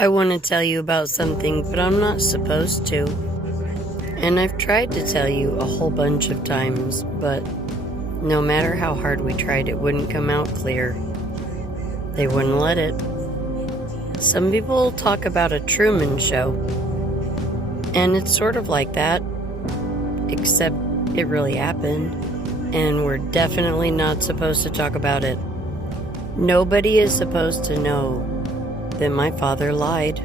I want to tell you about something, but I'm not supposed to. And I've tried to tell you a whole bunch of times, but no matter how hard we tried, it wouldn't come out clear. They wouldn't let it. Some people talk about a Truman Show, and it's sort of like that, except it really happened, and we're definitely not supposed to talk about it. Nobody is supposed to know that my father lied.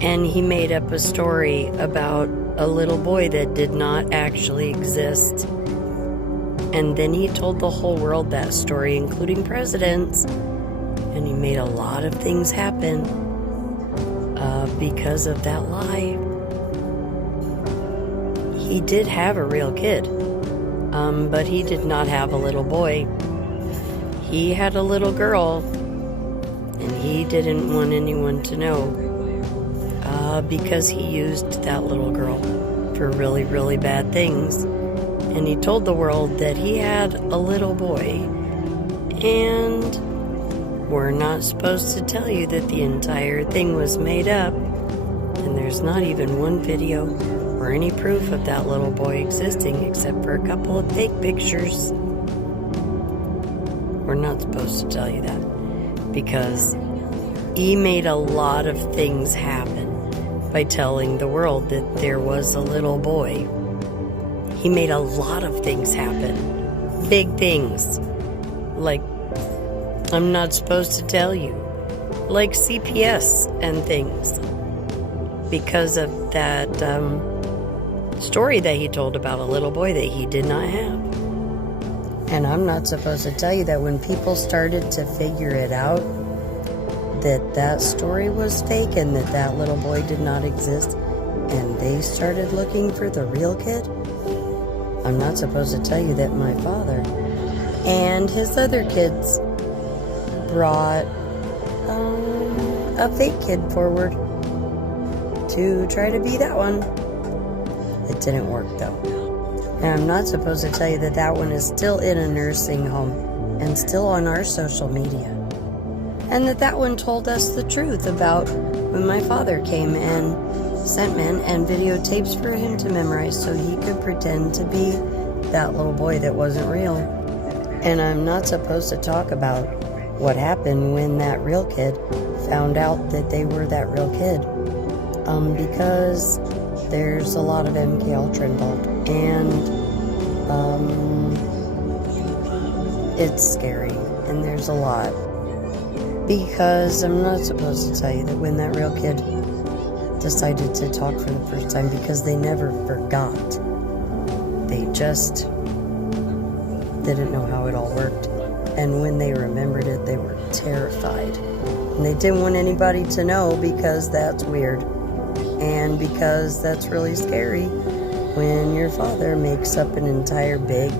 And he made up a story about a little boy that did not actually exist. And then he told the whole world that story, including presidents. And he made a lot of things happen because of that lie. He did have a real kid, but he did not have a little boy. He had a little girl, and he didn't want anyone to know because he used that little girl for really, really bad things. And he told the world that he had a little boy, and we're not supposed to tell you that the entire thing was made up, and there's not even one video or any proof of that little boy existing except for a couple of fake pictures. We're not supposed to tell you that because he made a lot of things happen by telling the world that there was a little boy. He made a lot of things happen. Big things. Like, I'm not supposed to tell you. Like CPS and things. Because of that story that he told about a little boy that he did not have. And I'm not supposed to tell you that when people started to figure it out, that story was fake and that little boy did not exist, and they started looking for the real kid, I'm not supposed to tell you that my father and his other kids brought a fake kid forward to try to be that one. It didn't work though. And I'm not supposed to tell you that one is still in a nursing home and still on our social media. And that one told us the truth about when my father came and sent men and videotapes for him to memorize so he could pretend to be that little boy that wasn't real. And I'm not supposed to talk about what happened when that real kid found out that they were that real kid. Because there's a lot of MK Ultra involved, and it's scary, and there's a lot. Because I'm not supposed to tell you that when that real kid decided to talk for the first time, because they never forgot. They just didn't know how it all worked. And when they remembered it, they were terrified. And they didn't want anybody to know because that's weird. And because that's really scary when your father makes up an entire big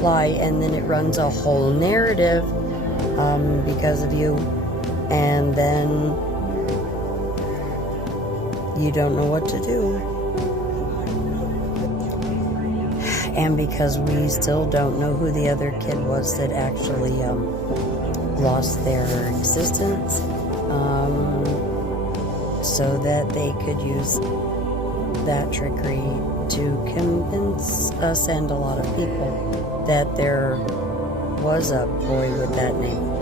lie, and then it runs a whole narrative because of you, and then you don't know what to do. And because we still don't know who the other kid was that actually lost their existence, so that they could use that trickery to convince us and a lot of people that there was a boy with that name.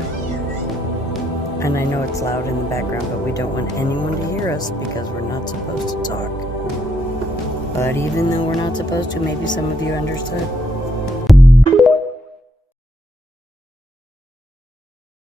And I know it's loud in the background, but we don't want anyone to hear us because we're not supposed to talk. But even though we're not supposed to, maybe some of you understood.